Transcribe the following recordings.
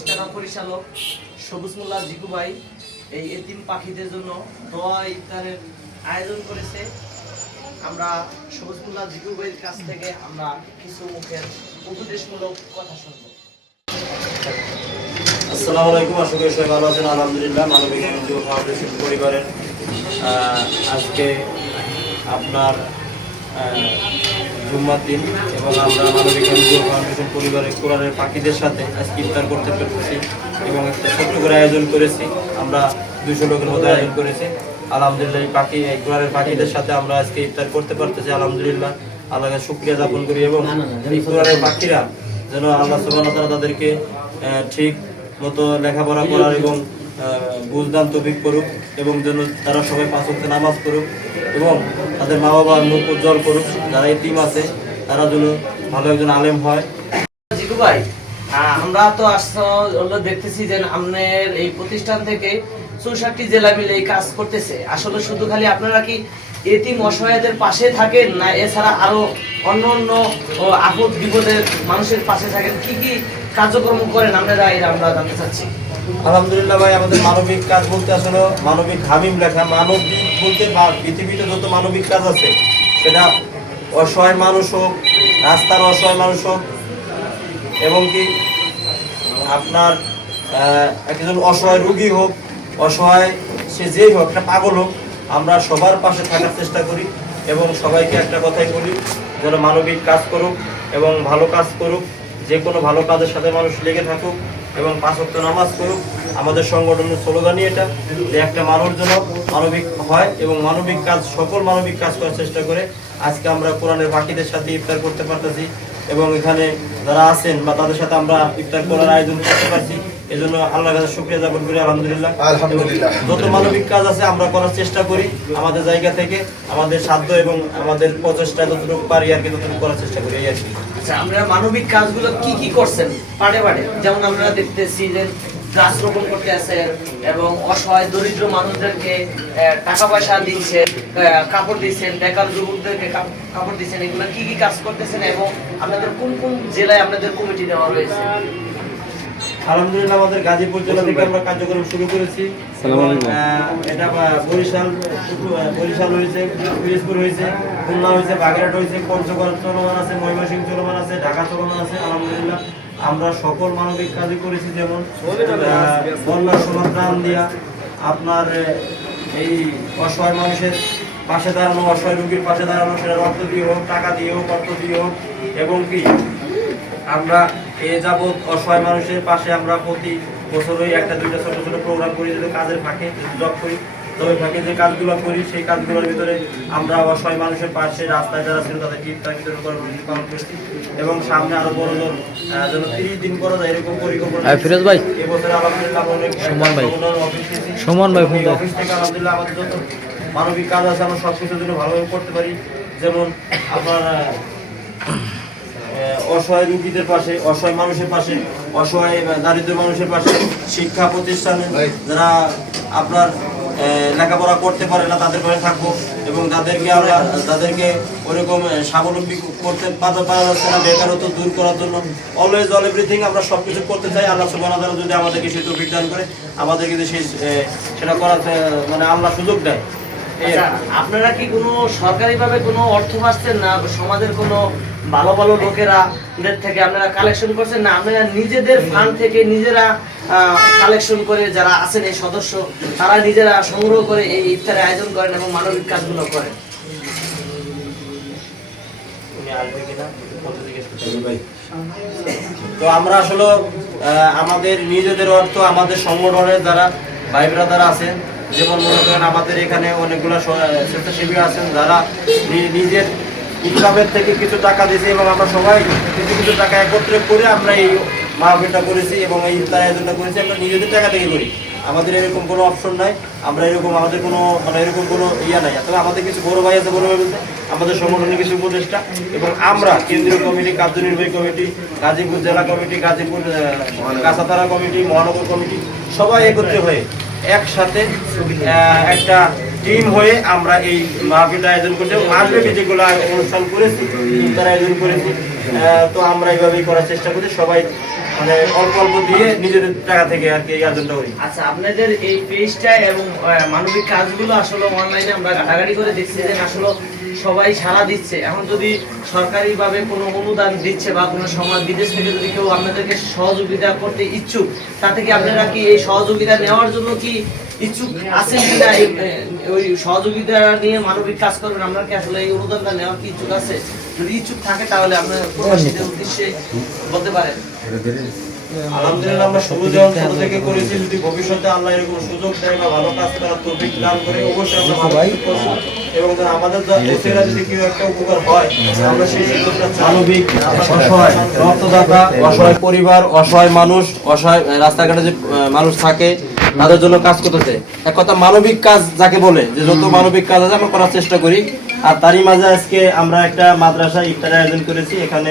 প্রতিষ্ঠাতা পরিচালক সবুজ মোল্লা জিকু ভাই এই এতিম পাখিদের জন্য দোয়া ইফতারের আয়োজন করেছে আমরা সবুজ মোল্লা জিকু ভাইয়ের কাছ থেকে আমরা কিছু মুখের উপদেশমূলক কথা শুনব আসসালামু আলাইকুম আশা করি সবাই ভালো আছেন আলহামদুলিল্লাহ মানবিক ফাউন্ডেশন পরিবারের আজকে আপনার জুম্মার দিন এবং আমরা আমাদের পরিবারের কোরআনের পাখিদের সাথে আজকে ইফতার করতে পেরেছি এবং একটা ছোট্ট করে আয়োজন করেছি আমরা দুশো লোকের মতো আয়োজন করেছি আলহামদুলিল্লাহ এই পাখি এই কোরআনের পাখিদের সাথে আমরা আজকে ইফতার করতে পারতেছি আলহামদুলিল্লাহ আল্লাহকে শুক্রিয়া জ্ঞাপন করি এবং এই কোরআনের পাখিরা যেন আল্লাহ সুবাহ তারা তাদেরকে ঠিক মতো লেখাপড়া করার এবং বুঝদান তবিক করুক এবং যেন তারা সবাই পাঁচ নামাজ করুক এবং তাদের মা বাবার মুখ উজ্জ্বল করুক যারা এই টিম আছে তারা যেন ভালো একজন আলেম হয় জিলু ভাই আমরা তো আসলে দেখতেছি যে আপনার এই প্রতিষ্ঠান থেকে চৌষট্টি জেলা মিলে এই কাজ করতেছে আসলে শুধু খালি আপনারা কি এতিম অসহায়দের পাশে থাকেন না এছাড়া আরো অন্য অন্য আপদ বিপদের মানুষের পাশে থাকেন কি কি কার্যক্রম করেন আপনারা এর আমরা জানতে চাচ্ছি আলহামদুলিল্লাহ ভাই আমাদের মানবিক কাজ বলতে আসলে মানবিক হামিম লেখা মানবিক বলতে বা পৃথিবীতে যত মানবিক কাজ আছে সেটা অসহায় মানুষ হোক রাস্তার অসহায় মানুষ হোক এবং কি আপনার একজন অসহায় রুগী হোক অসহায় সে যেই হোক একটা পাগল হোক আমরা সবার পাশে থাকার চেষ্টা করি এবং সবাইকে একটা কথাই বলি যেন মানবিক কাজ করুক এবং ভালো কাজ করুক যে কোনো ভালো কাজের সাথে মানুষ লেগে থাকুক এবং পাঁচ অক্ট নামাজ করুক আমাদের সংগঠনের স্লোগানই এটা যে একটা মানুষ যেন মানবিক হয় এবং মানবিক কাজ সকল মানবিক কাজ করার চেষ্টা করে আজকে আমরা কোরআনের বাকিদের সাথে ইফতার করতে পারতেছি এবং এখানে যারা আছেন বা তাদের সাথে আমরা ইফতার করার আয়োজন করতে পারছি এই জন্য আল্লাহ কাছে শুক্রিয়া জ্ঞাপন করি আলহামদুলিল্লাহ আলহামদুলিল্লাহ যত মানবিক কাজ আছে আমরা করার চেষ্টা করি আমাদের জায়গা থেকে আমাদের সাধ্য এবং আমাদের প্রচেষ্টা যতটুকু পারি আর কি ততটুকু করার চেষ্টা করি এই আর কি আচ্ছা আমরা মানবিক কাজগুলো কি কি করছেন পারে পারে যেমন আমরা দেখতেছি যে গাছ রোপণ করতে আছে এবং অসহায় দরিদ্র মানুষদেরকে টাকা পয়সা দিচ্ছেন কাপড় দিচ্ছেন বেকার যুবকদেরকে কাপড় দিচ্ছেন এগুলো কি কি কাজ করতেছেন এবং আপনাদের কোন কোন জেলায় আপনাদের কমিটি দেওয়া হয়েছে আলহামদুলিল্লাহ আমাদের গাজীপুর জেলা থেকে আমরা কার্যক্রম শুরু করেছি এটা বরিশাল বরিশাল হয়েছে পিরোজপুর হয়েছে খুলনা হয়েছে বাগেরহাট হয়েছে পঞ্চগড় চলমান আছে ময়মনসিংহ চলমান আছে ঢাকা চলমান আছে আলহামদুলিল্লাহ আমরা সকল মানবিক কাজই করেছি যেমন বন্যা সমাধান দিয়া আপনার এই অসহায় মানুষের পাশে দাঁড়ানো অসহায় রোগীর পাশে দাঁড়ানো সেটা রক্ত দিয়ে হোক টাকা দিয়ে হোক অর্থ দিয়ে হোক এবং কি আমরা এ যাবৎ অসহায় মানুষের পাশে আমরা প্রতি বছরই একটা দুইটা ছোটো ছোটো প্রোগ্রাম করি যদি কাজের ফাঁকে জব করি তবে ফাঁকে যে কাজগুলো করি সেই কাজগুলোর ভিতরে আমরা অসহায় মানুষের পাশে রাস্তায় যারা ছিল তাদের ইফতার বিতরণ কর্মসূচি পালন করছি এবং সামনে আরো বড় জোর যেন তিরিশ দিন করা যায় এরকম পরিকল্পনা ফিরোজ ভাই এবছর আলহামদুলিল্লাহ অনেক সমান ভাই সমান ভাই অফিস থেকে আলহামদুলিল্লাহ আমাদের যত মানবিক কাজ আছে আমরা সব কিছুর জন্য ভালোভাবে করতে পারি যেমন আপনার অসহায় রুগীদের পাশে অসহায় মানুষের পাশে অসহায় দারিদ্র মানুষের পাশে শিক্ষা প্রতিষ্ঠানে যারা আপনার লেখাপড়া করতে পারে না তাদের ঘরে থাকবো এবং তাদেরকে আমরা তাদেরকে ওরকম স্বাবলম্বী করতে পারা যাচ্ছে না বেকারত্ব দূর করার জন্য অলওয়েজ অল এভরিথিং আমরা সব কিছু করতে চাই আল্লাহ সুবাহ যদি আমাদেরকে সেই টপিক দান করে আমাদেরকে যদি সেই সেটা করার মানে আল্লাহ সুযোগ দেয় আচ্ছা, আপনারা কি কোনো সরকারিভাবে কোনো অর্থ পাচ্ছেন না সমাজের কোনো ভালো ভালো লোকেরা থেকে আপনারা কালেকশন করছেন না আপনারা নিজেদের ফান্ড থেকে নিজেরা কালেকশন করে যারা আছেন এই সদস্য তারা নিজেরা সংগ্রহ করে এই ইফতারের আয়োজন করেন এবং মানবিক কাজগুলো করেন তো আমরা আসলে আমাদের নিজেদের অর্থ আমাদের সংগঠনের দ্বারা ভাই ব্রাদার আছেন যেমন মনে করেন আমাদের এখানে অনেকগুলো স্বেচ্ছাসেবী আছেন যারা নিজের ইসলামের থেকে কিছু টাকা দিয়েছি এবং আমরা সবাই কিছু কিছু টাকা একত্রে করে আমরা এই মাহফিলটা করেছি এবং এই ইফতার আয়োজনটা করেছি আমরা নিজেদের টাকা থেকে করি আমাদের এরকম কোনো অপশন নাই আমরা এরকম আমাদের কোনো মানে এরকম কোনো ইয়া নাই তবে আমাদের কিছু বড় ভাই আছে বড় ভাই বলতে আমাদের সংগঠনের কিছু উপদেষ্টা এবং আমরা কেন্দ্রীয় কমিটি কার্যনির্বাহী কমিটি গাজীপুর জেলা কমিটি গাজীপুর কাঁচাতারা কমিটি মহানগর কমিটি সবাই একত্রে হয়ে একসাথে একটা টিম হয়ে আমরা এই মাহফিলটা আয়োজন করছি আগে যেগুলো অনুষ্ঠান করেছি তার আয়োজন করেছি তো আমরা এইভাবেই করার চেষ্টা করছি সবাই মানে অল্প অল্প দিয়ে নিজেদের টাকা থেকে আর কি আয়োজনটা করি আচ্ছা আপনাদের এই পেজটা এবং মানবিক কাজগুলো আসলে অনলাইনে আমরা ঘাটাঘাটি করে দেখছি যে আসলে সবাই সাড়া দিচ্ছে এখন যদি সরকারিভাবে কোনো অনুদান দিচ্ছে বা কোনো সমাজ বিদেশ থেকে যদি কেউ আপনাদেরকে সহযোগিতা করতে ইচ্ছুক তা থেকে আপনারা কি এই সহযোগিতা নেওয়ার জন্য কি ইচ্ছুক আছেন কিনা ওই সহযোগিতা নিয়ে মানবিক কাজ করবেন আপনার কি আসলে এই অনুদানটা নেওয়ার কি ইচ্ছুক আছে যদি ইচ্ছুক থাকে তাহলে আপনার প্রবাসীদের উদ্দেশ্যে বলতে পারেন অসহায় পরিবার অসহায় মানুষ অসহায় রাস্তাঘাটে যে মানুষ থাকে তাদের জন্য কাজ করতেছে এক কথা মানবিক কাজ যাকে বলে যে যত মানবিক কাজ আছে আমরা করার চেষ্টা করি আর তারই মাঝে আজকে আমরা একটা মাদ্রাসা ইফতার আয়োজন করেছি এখানে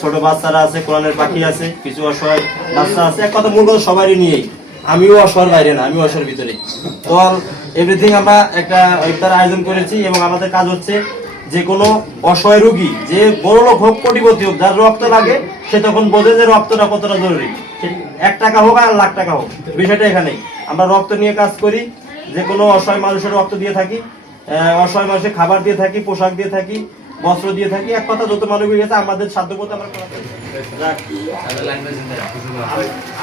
ছোট বাচ্চারা আছে কোরআনের পাখি আছে কিছু অসহায় বাচ্চা আছে এক কথা মূল কথা সবারই নিয়েই আমিও অসহার বাইরে না আমিও অসহার ভিতরে তো এভরিথিং আমরা একটা ইফতার আয়োজন করেছি এবং আমাদের কাজ হচ্ছে যে কোনো অসহায় রুগী যে বড় লোক হোক কোটিপতি হোক যার রক্ত লাগে সে তখন বোঝে যে রক্তটা কতটা জরুরি এক টাকা হোক আর লাখ টাকা হোক বিষয়টা এখানেই আমরা রক্ত নিয়ে কাজ করি যে কোনো অসহায় মানুষের রক্ত দিয়ে থাকি অসহায় মানুষের খাবার দিয়ে থাকি পোশাক দিয়ে থাকি বস্ত্র দিয়ে থাকি এক কথা যত হয়ে গেছে আমাদের সাধ্য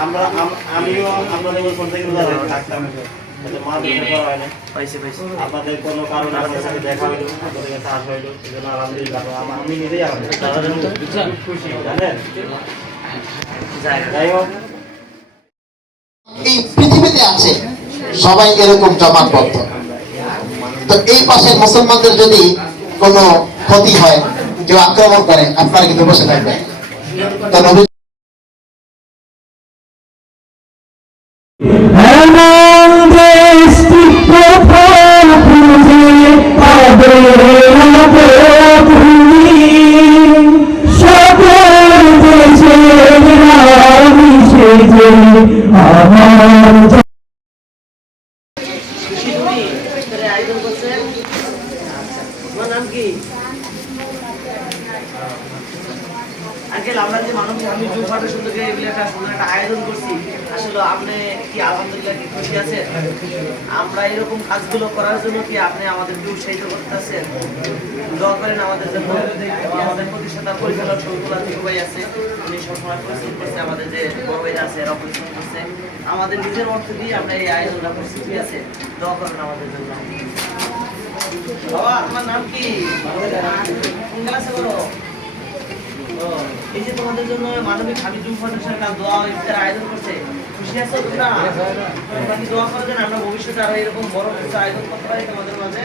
আমরা আমরা আমিও আমি এই পৃথিবীতে আছে সবাই এরকম জমাটবদ্ধ তো এই পাশের মুসলমানদের যদি কোনো ক্ষতি হয় কেউ আক্রমণ করে আপনারা কিন্তু বসে থাকবেন তো নবী হ্যাঁ, আঙ্কেল আমরা যে মানুষ আমি যুগ ভাবে শুনতে গিয়ে এগুলো একটা সুন্দর একটা আয়োজন করছি আসলে আপনি কি আলহামদুলিল্লাহ কি খুশি আছেন আমরা এরকম কাজগুলো করার জন্য কি আপনি আমাদেরকে উৎসাহিত করতেছেন দোয়া করেন আমাদের যে আমাদের প্রতিষ্ঠাতা পরিচালক সবগুলা থেকে আছে উনি সবসময় পরিশ্রম করছে আমাদের যে বড় ভাইরা আছে এরা করছে আমাদের নিজের অর্থ দিয়ে আমরা এই আয়োজনটা করছি ঠিক আছে দোয়া করেন আমাদের জন্য বাবা তোমার নাম কি কোন ক্লাসে এই তোমাদের জন্য মানবিক হাবিজুল ফাউন্ডেশন দোয়া ইফতার আয়োজন করছে খুশি আছো তোমরা তোমরা কি দোয়া করো যেন আমরা ভবিষ্যতে আরো এরকম বড় কিছু আয়োজন করতে পারি তোমাদের মাঝে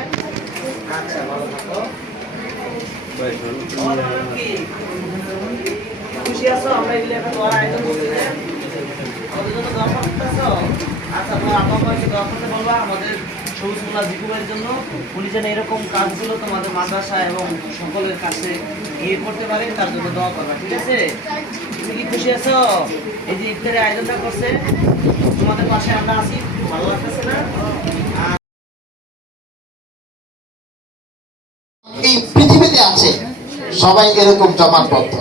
আচ্ছা ভালো থাকো খুশি আছো আমরা এগুলো একটা দোয়ার আয়োজন করতে আমাদের জন্য দোয়া করতে আচ্ছা তোমার আব্বা দোয়া করতে বলবা আমাদের সবুজ কলা জন্য উনি এরকম কাজগুলো তোমাদের মাদ্রাসা এবং সকলের কাছে গিয়ে করতে তার জন্য দোয়া করবা ঠিক আছে তুমি কি খুশি আছো এই যে ইফতারের আয়োজনটা করছে তোমাদের পাশে আমরা ভালো লাগতেছে না এই পৃথিবীতে আছে সবাই এরকম জমাটবদ্ধ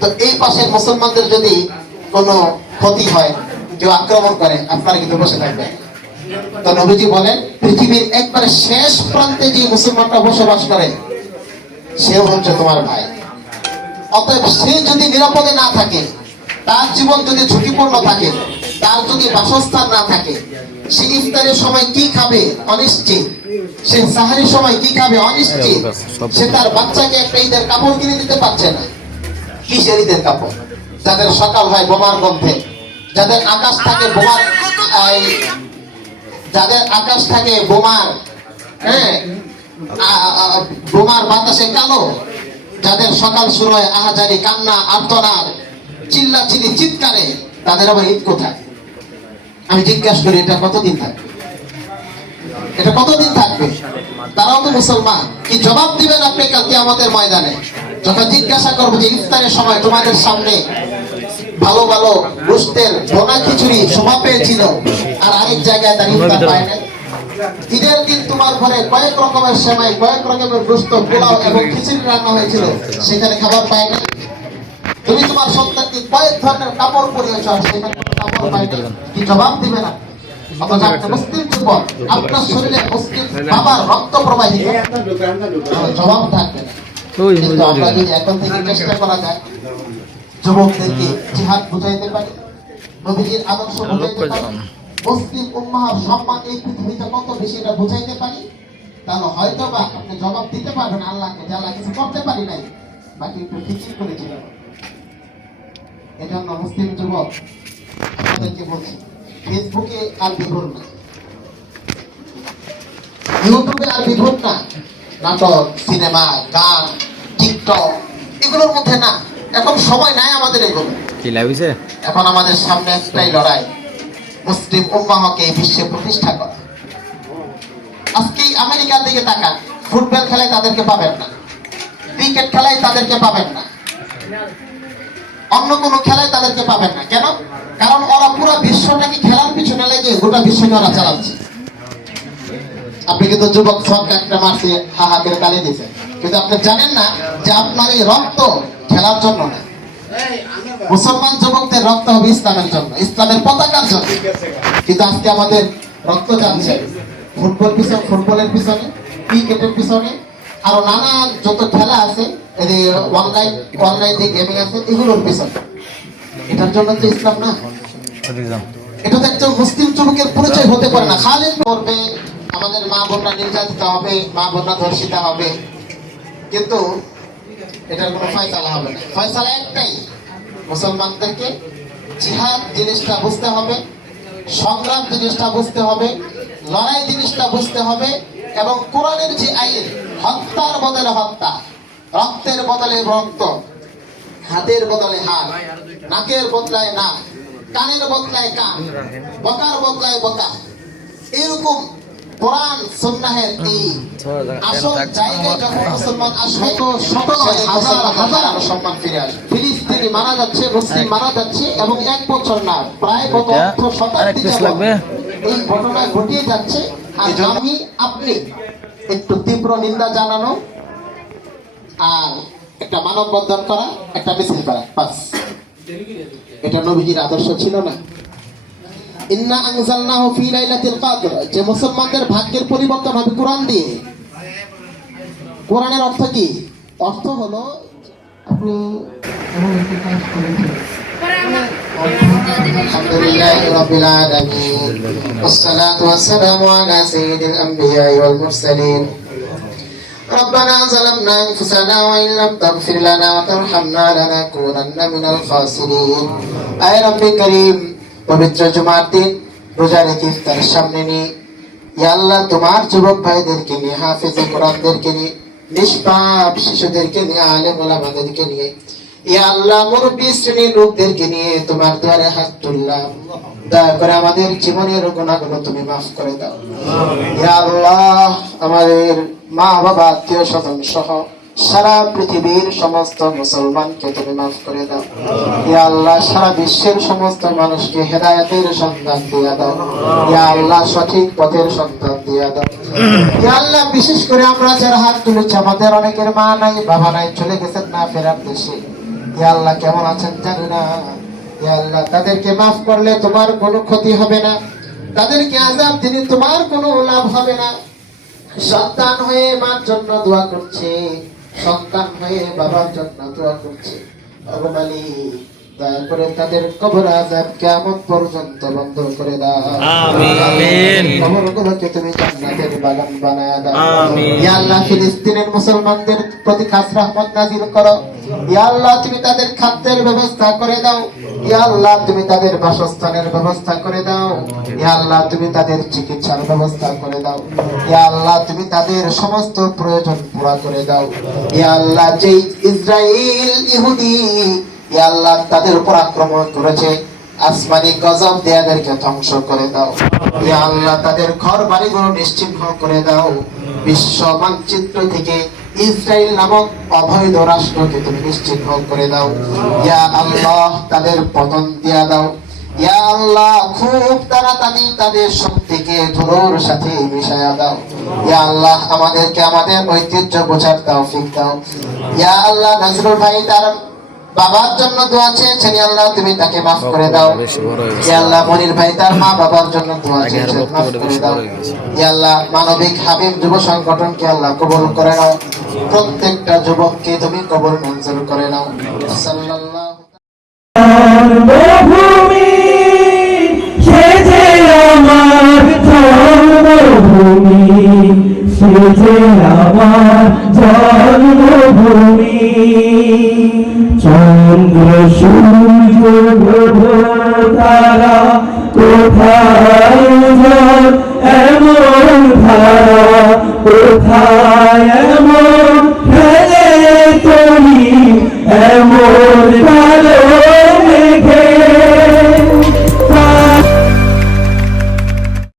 তো এই পাশের মুসলমানদের যদি কোনো ক্ষতি হয় কেউ আক্রমণ করে আপনারা কিন্তু বসে থাকবেন তো নবীজি বলেন পৃথিবীর একবারে শেষ প্রান্তে যে মুসলমানরা বসবাস করে সেও হচ্ছে তোমার ভাই অতএব সে যদি নিরাপদে না থাকে তার জীবন যদি ঝুঁকিপূর্ণ থাকে তার যদি বাসস্থান না থাকে সে ইফতারের সময় কি খাবে অনিশ্চিত সে সাহারির সময় কি খাবে অনিশ্চিত সে তার বাচ্চাকে একটা ঈদের কাপড় কিনে দিতে পারছে না কিসের ঈদের কাপড় যাদের সকাল হয় বোমার গন্ধে যাদের আকাশ থাকে বোমার যাদের আকাশ থাকে বোমার হ্যাঁ বোমার বাতাসে কালো যাদের সকাল শুরু হয় আহাজারি কান্না আর্তনার চিল্লা চিলি চিৎকারে তাদের আবার ঈদ কোথায় আমি জিজ্ঞাসা করি এটা কতদিন থাকবে এটা কতদিন থাকবে তারাও তো মুসলমান কি জবাব দিবেন আপনি কালকে আমাদের ময়দানে যখন জিজ্ঞাসা করবো যে ইফতারের সময় তোমাদের সামনে ভালো ভালো রোস্টের ভোনা খিচুড়ি শোভা পেয়েছিল আর আরেক জায়গায় দাঁড়িয়ে তা পায় নাই ঈদের দিন তোমার ঘরে কয়েক রকমের সেমাই কয়েক রকমের রোস্ত পোলাও এবং খিচুড়ি রান্না হয়েছিল সেখানে খাবার পায় নাই তুমি তোমার সন্তানকে কয়েক ধরনের কাপড় পরিয়েছ আর সেখানে কাপড় পায় নাই কি জবাব দিবে না আপনার শরীরে মুসলিম বাবার রক্ত প্রবাহিত জবাব থাকবে না কিন্তু আমরা যদি এখন থেকে চেষ্টা করা যায় যুবকদেরকে জিহাদ বুঝাইতে পারি নবীজির আদর্শ বুঝাইতে পারি মুসলিম উম্মাহার সম্মান এই পৃথিবীতে কত বেশি এটা বুঝাইতে পারি তাহলে হয়তো বা আপনি জবাব দিতে পারবেন আল্লাহকে যে আল্লাহ কিছু করতে পারি নাই বাকি একটু ফিকির করেছিল এজন্য মুসলিম যুবক আপনাদেরকে বলছি ফেসবুকে আর বিভোর না ইউটিউবে আর বিভোর না নাটক সিনেমা গান টিকটক এগুলোর মধ্যে না এখন সময় নাই আমাদের এগুলো কি লাগছে এখন আমাদের সামনে একটাই লড়াই মুসলিম উম্মাহকে এই বিশ্বে প্রতিষ্ঠা করা আজকে আমেরিকার দিকে তাকান ফুটবল খেলায় তাদেরকে পাবেন না ক্রিকেট খেলায় তাদেরকে পাবেন না অন্য কোন খেলায় তাদেরকে পাবেন না কেন কারণ ওরা পুরো বিশ্বটাকে খেলার পিছনে লেগে গোটা বিশ্বকে ওরা চালাচ্ছে আপনি কিন্তু যুবক সব একটা মাসে হা হা করে কালিয়ে দিয়েছেন কিন্তু আপনি জানেন না যে আপনার এই রক্ত খেলার জন্য না মুসলমান যুবকদের রক্ত হবে ইসলামের জন্য ইসলামের পতাকার জন্য কিন্তু আজকে আমাদের রক্ত জানছে ফুটবল পিছনে ফুটবলের পিছনে ক্রিকেটের পিছনে আরো নানা যত খেলা আছে এই অনলাইন অনলাইন যে গেমিং আছে এগুলোর পিছনে এটার জন্য তো ইসলাম না এটা তো একজন মুসলিম যুবকের পরিচয় হতে পারে না খালি করবে আমাদের মা বোনরা নির্যাতিত হবে মা বোনরা ধর্ষিতা হবে কিন্তু এটার কোনো ফয়সালা হবে না ফয়সালা একটাই মুসলমানদেরকে জিহাদ জিনিসটা বুঝতে হবে সংগ্রাম জিনিসটা বুঝতে হবে লড়াই জিনিসটা বুঝতে হবে এবং কোরআনের যে আইন হত্যার বদলে হত্যা রক্তের বদলে রক্ত হাতের বদলে হাত নাকের বদলায় নাক কানের বদলায় কান বকার বদলায় বকা এরকম কোরআন সুন্নাহের এই আসল জায়গায় যখন মুসলমান আসবে হাজার হাজার সম্মান ফিরে আসবে ফিলিস্তিনি মারা যাচ্ছে মুসলিম মারা যাচ্ছে এবং এক বছর না প্রায় এই ঘটনা ঘটিয়ে যাচ্ছে আর আমি আপনি একটু তীব্র নিন্দা জানানো আর একটা মানব বন্ধন করা একটা মিছিল করা বাস এটা নবীজির আদর্শ ছিল না ইন্না আনজালনাহু ফি লাইলাতিল কদর যে মুসলমানদের ভাগ্যের পরিবর্তন হবে কোরআন দিয়ে কোরআনের অর্থ কি অর্থ হলো আপনি এমন একটি কাজ করেছেন الحمد لله رب العالمين والصلاة والسلام على سيد الأنبياء والمرسلين ربنا ظلمنا أنفسنا وإن لم تغفر لنا وترحمنا لنكونن من الخاسرين أي رب كريم পবিত্র জুমার দিন রোজা রেখে ইফতারের সামনে নিয়ে আল্লাহ তোমার যুবক ভাইদেরকে নিয়ে হাফেজে কোরআনদেরকে নিয়ে নিষ্পাপ শিশুদেরকে নিয়ে আলেম ওলামাদেরকে নিয়ে ইয়া আল্লাহ মুরব্বী শ্রেণীর লোকদেরকে নিয়ে তোমার দুয়ারে হাত তুললাম দয়া করে আমাদের জীবনের গুণাগুলো তুমি মাফ করে দাও ইয়া আল্লাহ আমাদের মা বাবা আত্মীয় স্বজন সহ সারা পৃথিবীর সমস্ত মুসলমানকে তুমি মাফ করে দাও ইয়া আল্লাহ সারা বিশ্বের সমস্ত মানুষকে হেদায়তের সন্তান দিয়া দাও ইয়া আল্লাহ সঠিক পথের সন্তান দিয়া দাও ইয়া আল্লাহ বিশেষ করে আমরা যারা হাত তুলেছি আমাদের অনেকের মা নাই বাবা নাই চলে গেছেন না ফেরার দেশে ইয়া আল্লাহ কেমন আছেন জানি না ইয়া আল্লাহ তাদেরকে মাফ করলে তোমার কোনো ক্ষতি হবে না তাদেরকে আজাব দিলে তোমার কোনো লাভ হবে না সন্তান হয়ে মার জন্য দোয়া করছে সন্তান হয়ে বাবার জন্য দোয়া করছে অগমালি তারপরে তাদের কবর আজাদ কেমন পর্যন্ত বন্ধ করে দাও তুমি জান্নাতের বাগান বানায় দাও ফিলিস্তিনের মুসলমানদের প্রতি খাস রহমত করো ইয়াল্লাহ তুমি তাদের খাদ্যের ব্যবস্থা করে দাও ইয়াল্লাহ তুমি তাদের বাসস্থানের ব্যবস্থা করে দাও ইয়াল্লাহ তুমি তাদের চিকিৎসার ব্যবস্থা করে দাও আল্লাহ তুমি তাদের সমস্ত প্রয়োজন পুরা করে দাও ইয়া আল্লাহ যে ইসরায়েল ইহুদি ইয়া আল্লাহ তাদের উপর আক্রমণ করেছে আসমানি গজব দেয়াদেরকে ধ্বংস করে দাও ইয়া আল্লাহ তাদের ঘর বাড়িগুলো নিশ্চিহ্ন করে দাও বিশ্ব মানচিত্র থেকে ইসরায়েল নামক অবৈধ রাষ্ট্রকে তুমি নিশ্চিহ্ন করে দাও ইয়া আল্লাহ তাদের পতন দিয়া দাও ইয়া আল্লাহ খুব তাড়াতাড়ি তাদের শক্তিকে ধুলোর সাথে মিশায়া দাও ইয়া আল্লাহ আমাদেরকে আমাদের ঐতিহ্য বোঝার দাও ফিক দাও ইয়া আল্লাহ নজরুল ভাই তার বাবার জন্য দোয়া চেয়েছেন আল্লাহ তুমি তাকে মাফ করে দাও আল্লাহ মনির ভাই তার মা বাবার জন্য দোয়া চেয়েছেন মাফ করে দাও আল্লাহ মানবিক হাবিব যুব সংগঠনকে আল্লাহ কবুল করে নাও প্রত্যেকটা যুবককে তুমি কবুল মঞ্জুর করে নাও সাল্লাল্লাহু তুমি সেজে আমার জন্মভূমি চন্দ্র সূর্য তারা কোথায়